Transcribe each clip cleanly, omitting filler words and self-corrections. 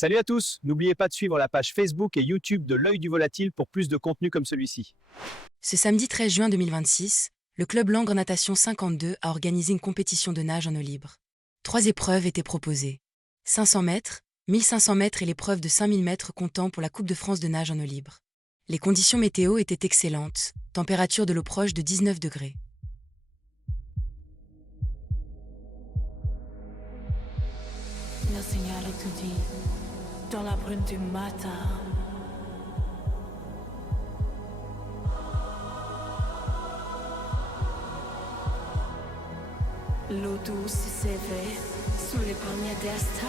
Salut à tous, n'oubliez pas de suivre la page Facebook et YouTube de l'Œil du Volatile pour plus de contenu comme celui-ci. Ce samedi 13 juin 2026, le club Langres Natation 52 a organisé une compétition de nage en eau libre. 3 épreuves étaient proposées. 500 mètres, 1500 mètres et l'épreuve de 5000 mètres comptant pour la Coupe de France de nage en eau libre. Les conditions météo étaient excellentes, température de l'eau proche de 19 degrés. Le signal étourdit dans la brume du matin. L'eau douce s'éveille sous les premiers destins.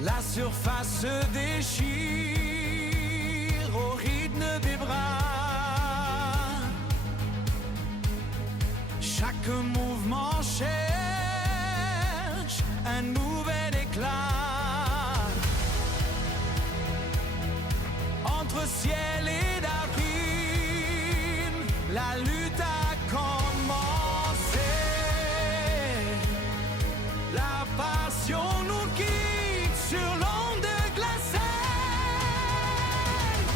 La surface se déchire au rythme des bras. Chaque mouvement cherche un nouvel éclat. Entre ciel et abîme, la lutte a commencé. La passion nous guide sur l'onde glacée.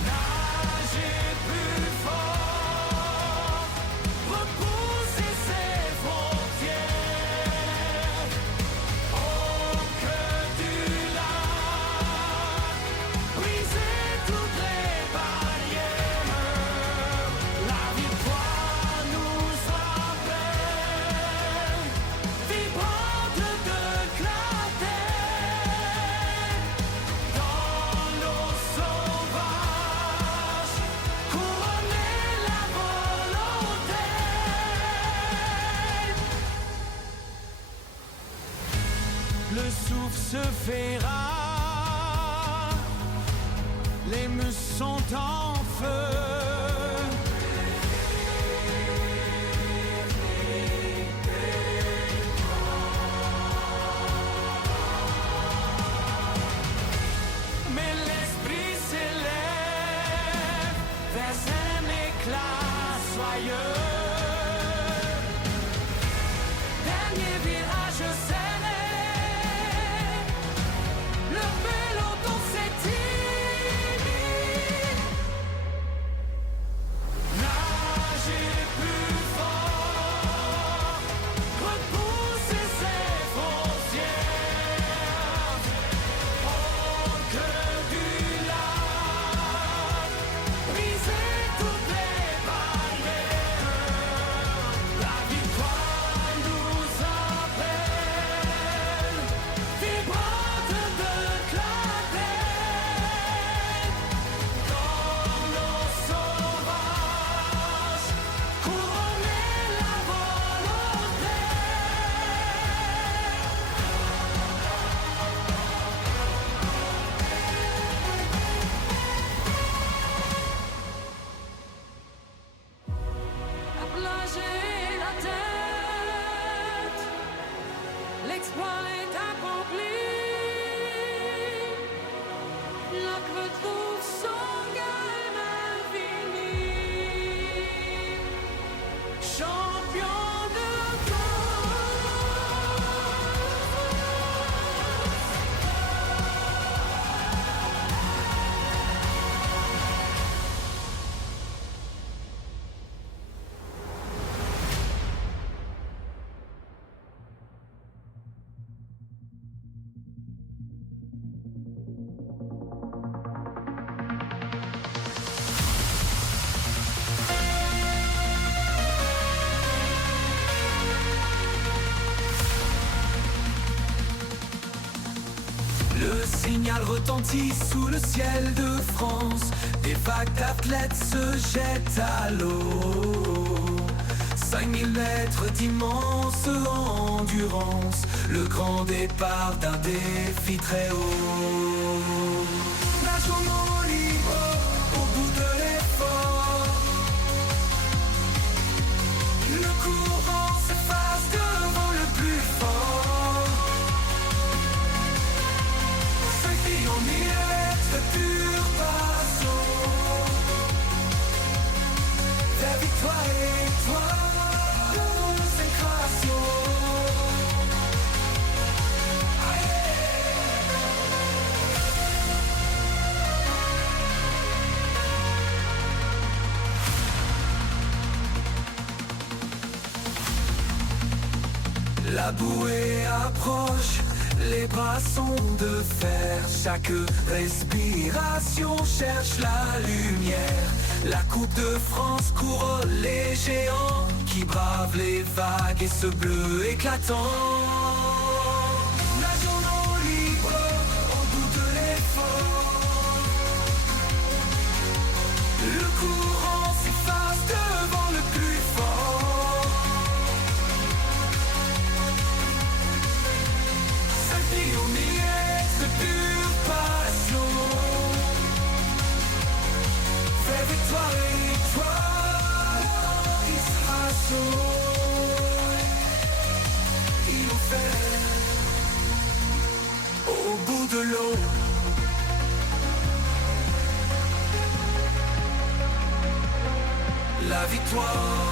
Nager plus fort, repousser ses frontières. Au cœur du lac, briser toutes les barrières. La victoire nous appelle, vibrante de clarté. Le souffle se fait rare, les muscles sont en feu. Mais l'esprit s'élève vers un éclat soyeux. Dernier virage serré, le peloton s'étire. Nager plus fort, repousser ses frontières. Au cœur du lac, briser toutes les barrières. La victoire nous appelle, vibrante de clarté. Dans l'eau sauvage, couronner la volonté. Applaudissez la tête, l'exploit est accompli. La crête d'eau s'engage infini. Champion de Le signal retentit sous le ciel de France. Des vagues d'athlètes se jettent à l'eau. 5000 mètres d'immense endurance. Le grand départ d'un défi très haut. Nage en eau libre au bout de l'effort. Le courant s'efface La bouée approche, les bras sont de fer. Chaque respiration cherche la lumière. La Coupe de France couronne les géants qui bravent les vagues et ce bleu éclatant. Nageons libres au bout de l'effort. Le courant s'efface devant le plus fort. 5 millions de milliers de pure passion. Fais victoire et étoile, il sera chaud. Il nous fait au bout de l'eau. La victoire.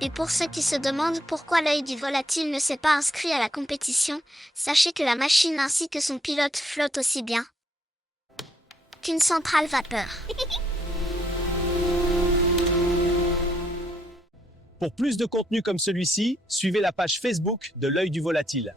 Et pour ceux qui se demandent pourquoi l'œil du volatile ne s'est pas inscrit à la compétition, sachez que la machine ainsi que son pilote flottent aussi bien qu'une centrale vapeur. Pour plus de contenu comme celui-ci, suivez la page Facebook de l'œil du volatile.